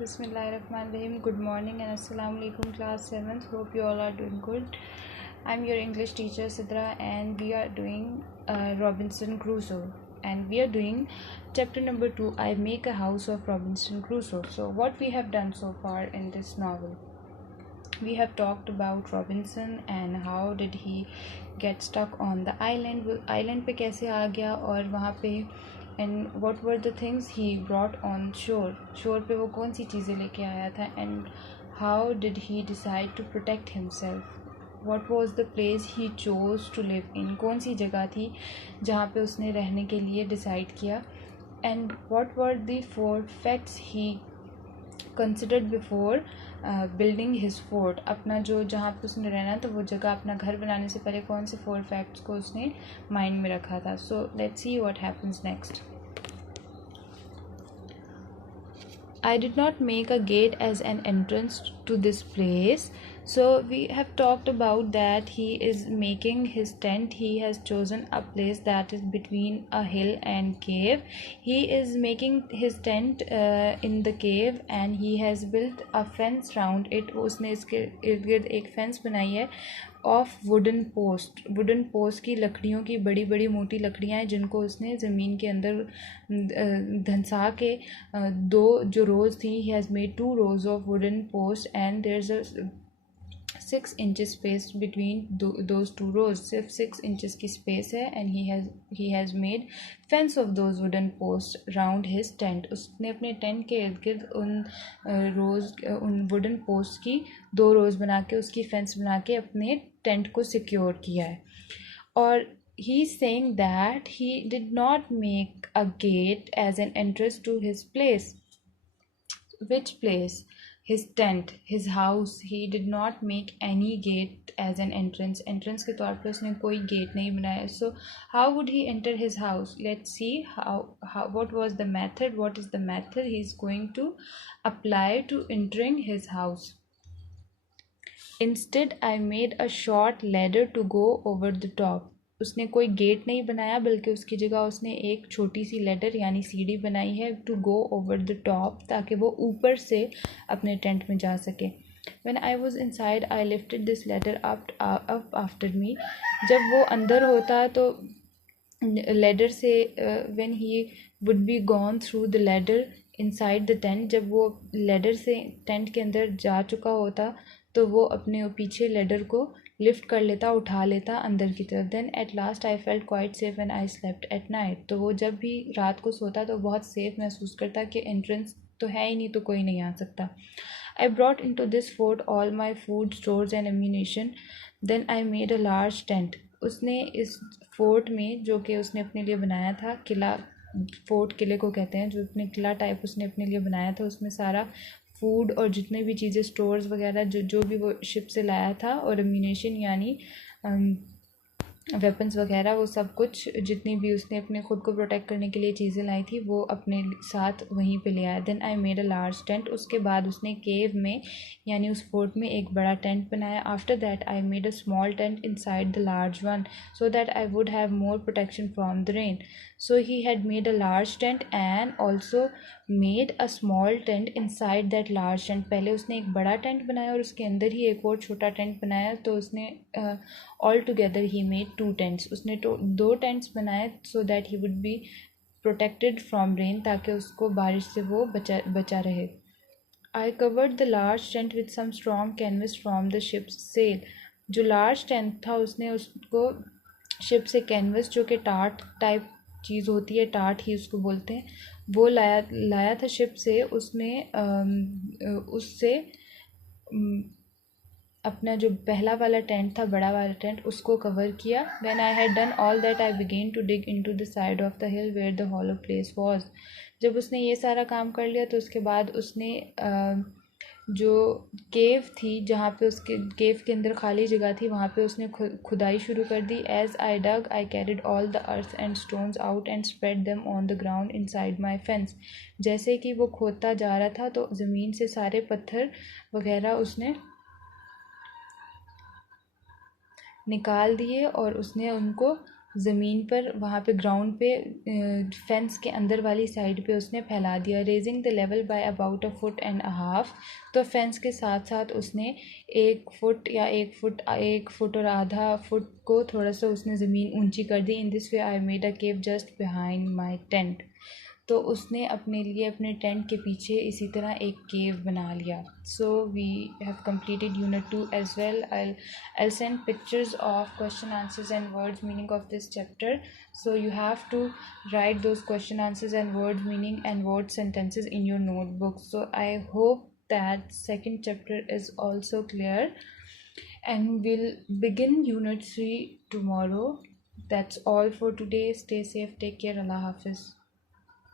Bismillahirrahmanirrahim. Good morning and Assalamu alaikum class 7th. Hope you all are doing good. I'm your English teacher Sidra and we are doing Robinson Crusoe and we are doing chapter number 2, I Make a House of Robinson Crusoe. So what we have done so far in this novel, we have talked about Robinson and how did he get stuck on the island पे कैसे आ गया और वहाँ पे and what were the things he brought on shore पे वो कौन सी चीज़ें लेके आया था and how did he decide to protect himself, what was the place he chose to live in, कौन सी जगह थी जहाँ पे उसने रहने के लिए डिसाइड किया and what were the 4 facts he considered before building his fort. अपना जो जहाँ पे उसने रहना था वो जगह अपना घर बनाने से पहले कौन से 4 facts को उसने माइंड में रखा था. So let's see what happens next. I did not make a gate as an entrance to this place. So we have talked about that he is making his tent. He has chosen a place that is between a hill and cave. He is making his tent in the cave and he has built a fence round it. उसने इसके इर्द गिर्द एक fence बनाई है of wooden post की लकड़ियों की बड़ी बड़ी मोटी लकड़ियाँ हैं जिनको उसने ज़मीन के अंदर धंसा के दो जो रोज़ थी. He has made 2 rows of wooden posts and there's a 6 inches space between those 2 rows. सिर्फ 6 inches की space है and he has made fence of those wooden posts round his tent. उसने अपने टेंट के इर्द गिर्द उन वुडन पोस्ट की 2 रोज बना के उसकी फेंस बना के अपने टेंट को सिक्योर किया है. और he is saying that he did not make a gate as an entrance to his place. Which place? His tent, his house. He did not make any gate as an entrance. Entrance के तौर पे उसने कोई gate नहीं बनाया. So how would he enter his house? Let's see what was the method. What is the method he is going to apply to entering his house? Instead, I made a short ladder to go over the top. उसने कोई gate नहीं बनाया बल्कि उसकी जगह उसने एक छोटी सी लेडर यानी सीढ़ी बनाई है to go over the top ताकि वो ऊपर से अपने टेंट में जा सके. When I was inside, I lifted this ladder up after me. जब वो अंदर होता तो लेडर से when he would be gone through the ladder inside the tent, जब वो लेडर से टेंट के अंदर जा चुका होता तो वो अपने पीछे लेडर को लिफ्ट कर लेता, उठा लेता अंदर की तरफ. Then at last I felt quite safe and I slept at night. तो वो जब भी रात को सोता तो बहुत सेफ महसूस करता कि एंट्रेंस तो है ही नहीं तो कोई नहीं आ सकता. I brought into this fort all my food stores and ammunition. Then I made a large tent. उसने इस फोर्ट में जो कि उसने अपने लिए बनाया था, किला, फोर्ट किले को कहते हैं, जो अपने किला टाइप उसने अपने लिए बनाया था, उसमें सारा फूड और जितने भी चीज़ें स्टोर्स वगैरह जो भी वो शिप से लाया था और एम्यूनेशन यानी वेपन्स वगैरह वो सब कुछ जितनी भी उसने अपने ख़ुद को प्रोटेक्ट करने के लिए चीज़ें लाई थी वो अपने साथ वहीं पे ले आया. Then I made a large tent. उसके बाद उसने केव में यानी उस फोर्ट में एक बड़ा टेंट बनाया. After that I made a small tent inside the large one so that I would have more protection from the rain. So he had made a large tent and also made a small tent inside that large tent. पहले उसने एक बड़ा tent बनाया और उसके अंदर ही एक और छोटा टेंट बनाया. तो उसने ऑल टुगेदर ही मेड 2 टेंट्स. उसने 2 टेंट्स बनाए so that he would be protected from rain ताकि उसको बारिश से वो बचा रहे. I covered the large tent with some strong canvas from the ship's sail. जो लार्ज टेंट था उसने उसको शिप से कैनवस जो कि टाट टाइप चीज़ होती है, टाट ही उसको बोलते हैं, वो लाया था शिप से. उसने उससे अपना जो पहला वाला टेंट था, बड़ा वाला टेंट, उसको कवर किया. When I had done all that I began to dig into the side of the hill where the hollow place was. जब उसने ये सारा काम कर लिया तो उसके बाद उसने जो केव थी जहाँ पे उसके केव के अंदर खाली जगह थी वहाँ पे उसने खुदाई शुरू कर दी. As I dug I carried all the earth and stones out and spread them on the ground inside my fence. जैसे कि वो खोदता जा रहा था तो ज़मीन से सारे पत्थर वगैरह उसने निकाल दिए और उसने उनको ज़मीन पर वहाँ पे ग्राउंड पे फेंस के अंदर वाली साइड पे उसने फैला दिया। Raising the level by about a foot and a half, तो फेंस के साथ साथ उसने 1 फुट या 1 फुट और आधा फुट को थोड़ा सा उसने ज़मीन ऊंची कर दी। In this way I made a cave just behind my tent, तो उसने अपने लिए अपने टेंट के पीछे इसी तरह एक केव बना लिया। So we have completed unit 2 as well. I'll send pictures of question answers and words meaning of this chapter, so you have to write those question answers and words meaning and word sentences in your notebook. So I hope that second chapter is also clear, and we'll begin unit 3 tomorrow. That's all for today. Stay safe, take care, Allah Hafiz.